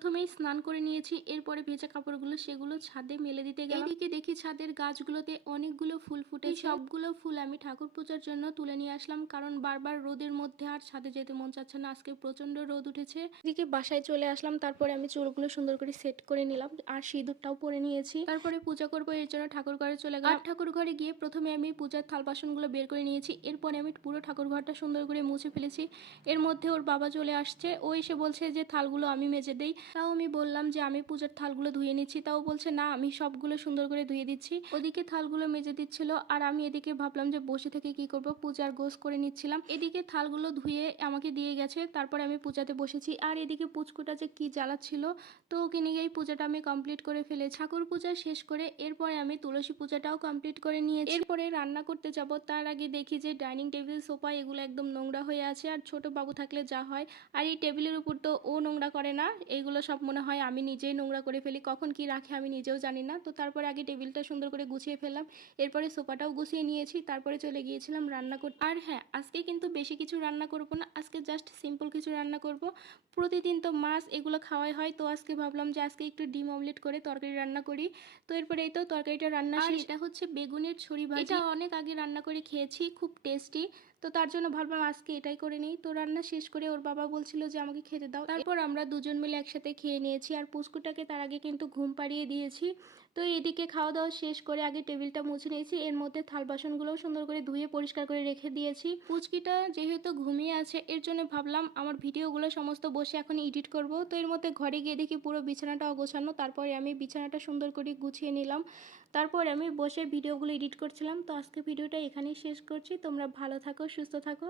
প্রথমেই স্নান করে নিয়েছি, এরপরে ভেজা কাপড়গুলো সেগুলো ছাদে মেলে দিতে গেলাম। এদিকে দেখি ছাদের গাছগুলোতে অনেকগুলো ফুল ফুটেছে। সবগুলো ফুল আমি ঠাকুর পূজার জন্য তুলে নিয়ে আসলাম, কারণ বারবার রোদের মধ্যে আর ছাদে যেতে মন চাচ্ছে না। আজকে প্রচন্ড রোদ উঠেছে। এদিকে বাসায় চলে আসলাম, তারপরে আমি চুলগুলো সুন্দর করে সেট করে নিলাম আর সিঁদুরটাও পরে নিয়েছি। তারপরে পূজা করবো, এর জন্য ঠাকুর ঘরে চলে গেলাম। আর ঠাকুর ঘরে গিয়ে প্রথমে আমি পূজার থাল বাসনগুলো বের করে নিয়েছি, এরপরে আমি পুরো ঠাকুর ঘরটা সুন্দর করে মুছে ফেলেছি। এর মধ্যে ওর বাবা চলে আসছে, ও এসে বলছে যে থালগুলো আমি মেজে দেই। তাও আমি বললাম যে আমি পূজার থালগুলো ধুয়ে নিচ্ছি, তাও বলছে না আমি সবগুলো সুন্দর করে ধুয়ে দিচ্ছি। ওদিকে থালগুলো মেজে দিচ্ছিল আর আমি এদিকে ভাবলাম যে বসে থেকে কি করব, পূজার গোছ করে নিচ্ছিলাম। এদিকে থালগুলো ধুয়ে আমাকে দিয়ে গেছে, তারপরে আমি পূজাতে বসেছি। আর এদিকে পুচকুটা যে কি জ্বালাচ্ছিল, তো ওকে নিয়েই পূজাটা আমি কমপ্লিট করে ফেলে ঠাকুর পূজা শেষ করে এরপরে আমি তুলসী পূজাটাও কমপ্লিট করে নিয়েছি। এরপরে রান্না করতে যাব, তার আগে দেখি যে ডাইনিং টেবিল সোফা এগুলো একদম নোংরা হয়ে আছে। আর ছোট বাবু থাকলে যা হয়, আর এই টেবিলের উপর তো ও নোংরা করে না, এইগুলো সব মনে হয় আমি নিজেই নোংরা করে ফেলি, কখন কি রাখে আমি নিজেও জানি না। তো তারপরে আগে টেবিলটা সুন্দর করে গুছিয়ে ফেললাম, এরপরে সোফাটাও গুছিয়ে নিয়েছি, তারপরে চলে গিয়েছিলাম রান্না করতে। আর হ্যাঁ, আজকে কিন্তু বেশি কিছু রান্না করব না, আজকে জাস্ট সিম্পল কিছু রান্না করব। প্রতিদিন তো মাছ এগুলো খাওয়াই হয়, তো আজকে ভাবলাম যে আজকে একটু ডিম অমলেট করে তরকারি রান্না করি। তো এরপরে এই তো তরকারিটা রান্না শেষ। এটা হচ্ছে বেগুনের ছড়ি ভাজি, এটা অনেক আগে রান্না করে খেয়েছি, খুব টেস্টি। তো তার জন্য ভাবলাম আজকে এটাই করে নিই। তো রান্না শেষ করে ওর বাবা বলছিল যে আমাকে খেতে দাও, তারপর আমরা দুজন মিলে একসাথে খেয়ে নিয়েছি। আর পুচকুটাকে তার আগে কিন্তু ঘুম পাড়িয়ে দিয়েছি। তো এদিকে খাওয়া দাওয়া শেষ করে আগে টেবিলটা মুছে নিয়েছি, এর মধ্যে থাল বাসনগুলোও সুন্দর করে ধুয়ে পরিষ্কার করে রেখে দিয়েছি। পুচকিটা যেহেতু ঘুমিয়ে আছে, এর জন্য ভাবলাম আমার ভিডিওগুলো সমস্ত বসে এখন এডিট করব। তো এর মধ্যে ঘরে গিয়ে দেখি পুরো বিছানাটা অগোছানো, তারপরে আমি বিছানাটা সুন্দর করে গুছিয়ে নিলাম। তারপর আমি বসে ভিডিওগুলো এডিট করছিলাম। তো আজকে ভিডিওটা এখানেই শেষ করছি, তোমরা ভালো থাকো, সুস্থ থাকো।